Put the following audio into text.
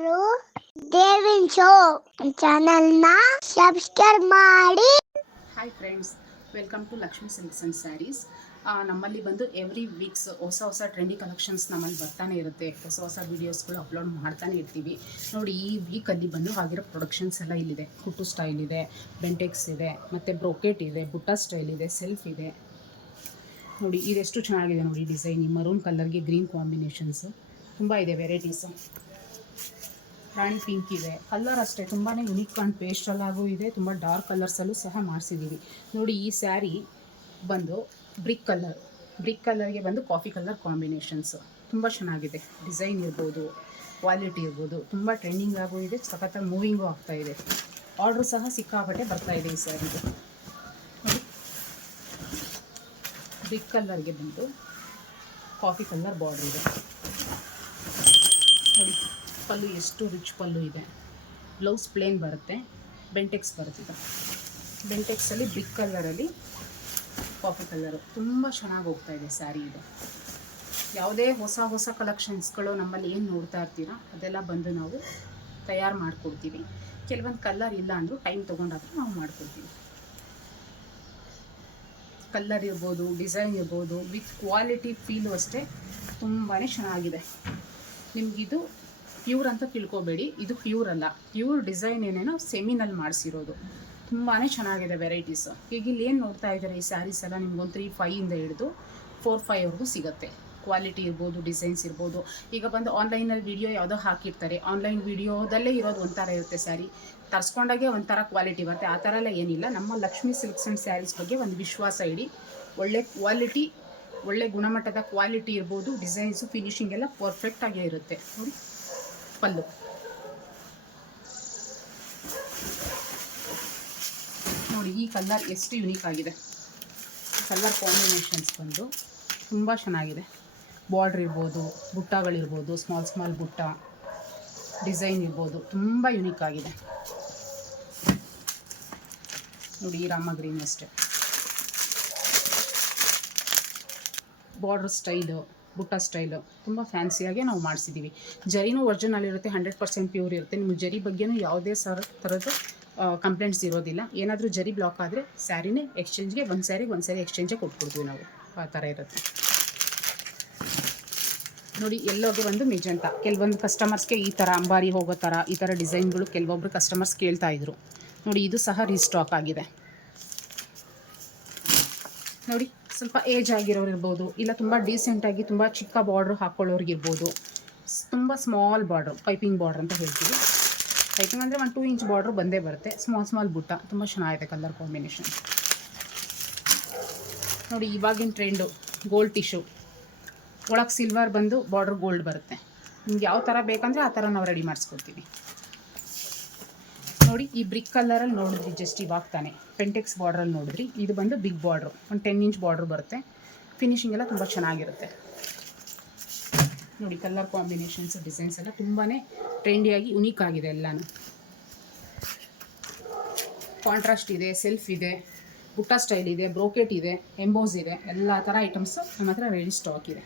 ಎಲ್ಲರೂ ದೇವಿನ್ ಶೋ ಚಾನೆಲ್ನ ಸಬ್ಸ್ಕ್ರೈಬ್ ಮಾಡಿ. Hi friends welcome to Lakshmi silks and sarees ನಮ್ಮಲ್ಲಿ ಬಂದು ಎವ್ರಿ ವೀಕ್ಸ್ ಹೊಸ ಹೊಸ ಟ್ರೆಂಡಿ ಕಲೆಕ್ಷನ್ಸ್ ನಮ್ಮಲ್ಲಿ ಬರ್ತಾನೆ ಇರುತ್ತೆ. ಹೊಸ ಹೊಸ ವೀಡಿಯೋಸ್ಗಳು ಅಪ್ಲೋಡ್ ಮಾಡ್ತಾನೆ ಇರ್ತೀವಿ. ನೋಡಿ, ಈ ವೀಕಲ್ಲಿ ಬಂದು ಆಗಿರೋ ಪ್ರೊಡಕ್ಷನ್ಸ್ ಎಲ್ಲ ಇಲ್ಲಿದೆ. ಕುಟ್ಟು ಸ್ಟೈಲ್ ಇದೆ ಬೆಂಟೆಕ್ಸ್ ಇದೆ, ಮತ್ತು ಬ್ರೋಕೆಟ್ ಇದೆ ಬುಟ್ಟ ಸ್ಟೈಲ್ ಇದೆ ಸೆಲ್ಫ್ ಇದೆ. ನೋಡಿ, ಇದೆಷ್ಟು ಚೆನ್ನಾಗಿದೆ ನೋಡಿ ಡಿಸೈನ್ ಈ ಮರೂನ್ ಕಲರ್ಗೆ ಗ್ರೀನ್ ಕಾಂಬಿನೇಷನ್ಸ್ ತುಂಬ ಇದೆ ವೆರೈಟೀಸು ರಾಣಿ ಪಿಂಕ್ ಇದೆ. ಕಲ್ಲರ್ ಅಷ್ಟೇ ತುಂಬಾ ಯುನಿಕ್ ಆ್ಯಂಡ್ ಪೇಸ್ಟಲ್ಲಾಗೂ ಇದೆ. ತುಂಬ ಡಾರ್ಕ್ ಕಲರ್ಸಲ್ಲೂ ಸಹ ಮಾಡಿಸಿದ್ದೀವಿ ನೋಡಿ ಈ ಸ್ಯಾರಿ ಬಂದು ಬ್ರಿಕ್ ಕಲರ್ ಬ್ರಿಕ್ ಕಲರ್ಗೆ ಬಂದು ಕಾಫಿ ಕಲರ್ ಕಾಂಬಿನೇಷನ್ಸ್ ತುಂಬ ಚೆನ್ನಾಗಿದೆ. ಡಿಸೈನ್ ಇರ್ಬೋದು ಕ್ವಾಲಿಟಿ ಇರ್ಬೋದು, ತುಂಬ ಟ್ರೆಂಡಿಂಗ್ ಆಗೂ ಇದೆ ಸಖತ್ತಾಗಿ ಮೂವಿಂಗು ಆಗ್ತಾ ಇದೆ. ಆರ್ಡ್ರು ಸಹ ಸಿಕ್ಕಾಪಟ್ಟೆ ಬರ್ತಾ ಇದೆ ಈ ಸ್ಯಾರಿಗೆ ಬ್ರಿಕ್ ಕಲರ್ಗೆ ಬಂದು ಕಾಫಿ ಕಲರ್ ಬಾರ್ಡ್ರ್ ಇದೆ. ನೋಡಿ. ಪಲ್ಲು, ಎಷ್ಟು ರಿಚ್ ಪಲ್ಲು ಇದೆ. ಬ್ಲೌಸ್ ಪ್ಲೇನ್ ಬರುತ್ತೆ, ಬೆಂಟೆಕ್ಸ್ ಬರುತ್ತಿದೆ ಬೆಂಟೆಕ್ಸಲ್ಲಿ ಬಿಗ್ ಕಲರಲ್ಲಿ ಕಾಫಿ ಕಲರು. ತುಂಬ ಚೆನ್ನಾಗಿ ಹೋಗ್ತಾ ಇದೆ ಸ್ಯಾರಿ ಇದು. ಯಾವುದೇ ಹೊಸ ಹೊಸ ಕಲೆಕ್ಷನ್ಸ್ಗಳು ನಮ್ಮಲ್ಲಿ ಏನು ನೋಡ್ತಾ ಇರ್ತೀರಾ, ಅದೆಲ್ಲ ಬಂದು ನಾವು ತಯಾರು ಮಾಡಿಕೊಡ್ತೀವಿ. ಕೆಲವೊಂದು ಕಲರ್ ಇಲ್ಲ ಅಂದರೂ ಟೈಮ್ ತೊಗೊಂಡಾದ್ರೂ ನಾವು ಮಾಡ್ಕೊಡ್ತೀವಿ. ಕಲ್ಲರ್ ಇರ್ಬೋದು, ಡಿಸೈನ್ ಇರ್ಬೋದು, ವಿತ್ ಕ್ವಾಲಿಟಿ ಫೀಲು ಅಷ್ಟೇ ತುಂಬಾ ಚೆನ್ನಾಗಿದೆ. ನಿಮಗಿದು ಪ್ಯೂರ್ ಅಂತ ತಿಳ್ಕೊಬೇಡಿ. ಇದು ಪ್ಯೂರ್ ಅಲ್ಲ. ಪ್ಯೂರ್ ಡಿಸೈನ್ ಏನೇನೋ ಸೆಮಿನಲ್ಲಿ ಮಾಡಿಸಿರೋದು. ತುಂಬಾ ಚೆನ್ನಾಗಿದೆ ವೆರೈಟೀಸ್. ಈಗ ಇಲ್ಲಿ ಏನು ನೋಡ್ತಾ ಇದ್ದಾರೆ ಈ ಸ್ಯಾರೀಸ್ ಎಲ್ಲ? ನಿಮ್ಗೊಂದು ತ್ರೀ ಫೈಯಿಂದ ಹಿಡಿದು ಫೋರ್ ಫೈವ್ವರೆಗೂ ಸಿಗುತ್ತೆ. ಕ್ವಾಲಿಟಿ ಇರ್ಬೋದು ಡಿಸೈನ್ಸ್ ಇರ್ಬೋದು. ಈಗ ಬಂದು ಆನ್ಲೈನಲ್ಲಿ ವಿಡಿಯೋ ಯಾವುದೋ ಹಾಕಿರ್ತಾರೆ. ಆನ್ಲೈನ್ ವಿಡಿಯೋದಲ್ಲೇ ಇರೋದು ಒಂಥರ ಇರುತ್ತೆ ಸ್ಯಾರಿ. ತರಿಸ್ಕೊಂಡಾಗೆ ಒಂಥರ ಕ್ವಾಲಿಟಿ ಬರುತ್ತೆ. ಆ ಥರ ಎಲ್ಲ ಏನಿಲ್ಲ. ನಮ್ಮ ಲಕ್ಷ್ಮೀ ಸಿಲ್ಕ್ಸ್ ಆ್ಯಂಡ್ ಸ್ಯಾರೀಸ್ ಬಗ್ಗೆ ಒಂದು ವಿಶ್ವಾಸ ಇಡಿ. ಒಳ್ಳೆ ಕ್ವಾಲಿಟಿ ಒಳ್ಳೆ ಗುಣಮಟ್ಟದ ಕ್ವಾಲಿಟಿ ಇರ್ಬೋದು. ಡಿಸೈನ್ಸು ಫಿನಿಷಿಂಗ್ ಎಲ್ಲ ಪರ್ಫೆಕ್ಟಾಗೇ ಇರುತ್ತೆ. ನೋಡಿ. ಪಲ್ಲು ನೋಡಿ, ಈ ಕಲರ್ ಎಷ್ಟು ಯುನೀಕ್ ಆಗಿದೆ. ಕಲರ್ ಕಾಂಬಿನೇಷನ್ಸ್ ಬಂದು ತುಂಬ ಚೆನ್ನಾಗಿದೆ. ಬಾರ್ಡ್ರ್ ಇರ್ಬೋದು, ಬುಟ್ಟಗಳಿರ್ಬೋದು ಸ್ಮಾಲ್ ಸ್ಮಾಲ್ ಬುಟ್ಟ ಡಿಸೈನ್ ಇರ್ಬೋದು, ತುಂಬ ಯುನೀಕ್ ಆಗಿದೆ. ನೋಡಿ, ಈ ರಾಮ ಗ್ರೀನ್ ಅಷ್ಟೇ. ಬಾರ್ಡ್ರ್ ಸ್ಟೈಲು ಬುಟ್ಟ ಸ್ಟೈಲು ತುಂಬ ಫ್ಯಾನ್ಸಿಯಾಗೆ ನಾವು ಮಾಡಿಸಿದ್ದೀವಿ ಜರಿನೂ ಒರಿಜಿನಲ್ ಇರುತ್ತೆ ಹಂಡ್ರೆಡ್ ಪರ್ಸೆಂಟ್ ಪ್ಯೂರ್ ಇರುತ್ತೆ. ನಿಮ್ಮ ಜರಿ ಬಗ್ಗೆನೂ ಯಾವುದೇ ಸರ್ ಥರದ್ದು ಕಂಪ್ಲೇಂಟ್ಸ್ ಇರೋದಿಲ್ಲ. ಏನಾದರೂ ಜರಿ ಬ್ಲಾಕ್ ಆದರೆ ಸ್ಯಾರಿನೇ ಎಕ್ಸ್ಚೇಂಜ್ಗೆ ಒಂದು ಸ್ಯಾರಿಗೆ ಒಂದು ಸ್ಯಾರಿ ಎಕ್ಸ್ಚೇಂಜೇ ಕೊಟ್ಬಿಡ್ತೀವಿ ನಾವು. ಆ ಥರ ಇರುತ್ತೆ. ನೋಡಿ ಎಲ್ಲೋಗೆ ಒಂದು ಮೆಜಂತ ಕೆಲವೊಂದು ಕಸ್ಟಮರ್ಸ್ಗೆ ಈ ಥರ ಅಂಬಾರಿ ಹೋಗೋ ಥರ, ಈ ಥರ ಡಿಸೈನ್ಗಳು ಕೆಲವೊಬ್ರು ಕಸ್ಟಮರ್ಸ್ ಕೇಳ್ತಾ ಇದ್ರು. ನೋಡಿ, ಇದು ಸಹ ರೀಸ್ಟಾಕ್ ಆಗಿದೆ. ನೋಡಿ ಸ್ವಲ್ಪ ಏಜ್ ಆಗಿರೋರು ಇರ್ಬೋದು ಇಲ್ಲ ತುಂಬ ಡೀಸೆಂಟಾಗಿ ತುಂಬ ಚಿಕ್ಕ ಬಾರ್ಡ್ರ್ ಹಾಕ್ಕೊಳ್ಳೋರ್ಗಿರ್ಬೋದು ತುಂಬ ಸ್ಮಾಲ್ ಬಾರ್ಡ್ರ್ ಪೈಪಿಂಗ್ ಬಾರ್ಡ್ರ್ ಅಂತ ಹೇಳ್ತೀವಿ. ಪೈಪಿಂಗ್ ಅಂದರೆ ಒಂದು ಟೂ ಇಂಚ್ ಬಾರ್ಡ್ರ್ ಬಂದೇ ಬರುತ್ತೆ. ಸ್ಮಾಲ್ ಸ್ಮಾಲ್ ಬುಟ್ಟ. ತುಂಬ ಚೆನ್ನಾಗಿದೆ ಕಲರ್ ಕಾಂಬಿನೇಷನ್ ನೋಡಿ, ಇವಾಗಿನ ಟ್ರೆಂಡು ಗೋಲ್ಡ್ ಟಿಶ್ಯೂ ಒಳಗೆ ಸಿಲ್ವರ್ ಬಂದು ಬಾರ್ಡ್ರ್ ಗೋಲ್ಡ್ ಬರುತ್ತೆ. ನಿಮ್ಗೆ ಯಾವ ಥರ ಬೇಕಂದರೆ ಆ ಥರ ನಾವು ರೆಡಿ ಮಾಡಿಸ್ಕೊಡ್ತೀವಿ. ನೋಡಿ, ಈ ಬ್ರಿಕ್ ಕಲರಲ್ಲಿ ನೋಡಿದ್ರಿ ಜಸ್ಟ್ ಇವಾಗ ತಾನೆ. ಪೆಂಟೆಕ್ಸ್ ಬಾರ್ಡ್ರಲ್ಲಿ ನೋಡಿದ್ರಿ. ಇದು ಬಂದು ಬಿಗ್ ಬಾರ್ಡ್ರು ಒಂದು ಟೆನ್ ಇಂಚ್ ಬಾರ್ಡರ್ ಬರುತ್ತೆ. ಫಿನಿಶಿಂಗ್ ಎಲ್ಲ ತುಂಬ ಚೆನ್ನಾಗಿರುತ್ತೆ. ನೋಡಿ ಕಲರ್ ಕಾಂಬಿನೇಷನ್ಸ್ ಡಿಸೈನ್ಸ್ ಎಲ್ಲ ತುಂಬಾ ಟ್ರೆಂಡಿಯಾಗಿ ಯುನೀಕ್ ಆಗಿದೆ ಎಲ್ಲನೂ. ಕಾಂಟ್ರಾಸ್ಟ್ ಇದೆ ಸೆಲ್ಫ್ ಇದೆ, ಬುಟ್ಟ ಸ್ಟೈಲ್ ಇದೆ ಬ್ರೋಕೆಟ್ ಇದೆ ಎಂಬೋಸ್ ಇದೆ, ಎಲ್ಲ ಥರ ಐಟಮ್ಸು ನಮ್ಮ ಹತ್ರ ರೆಡಿ ಸ್ಟಾಕ್ ಇದೆ.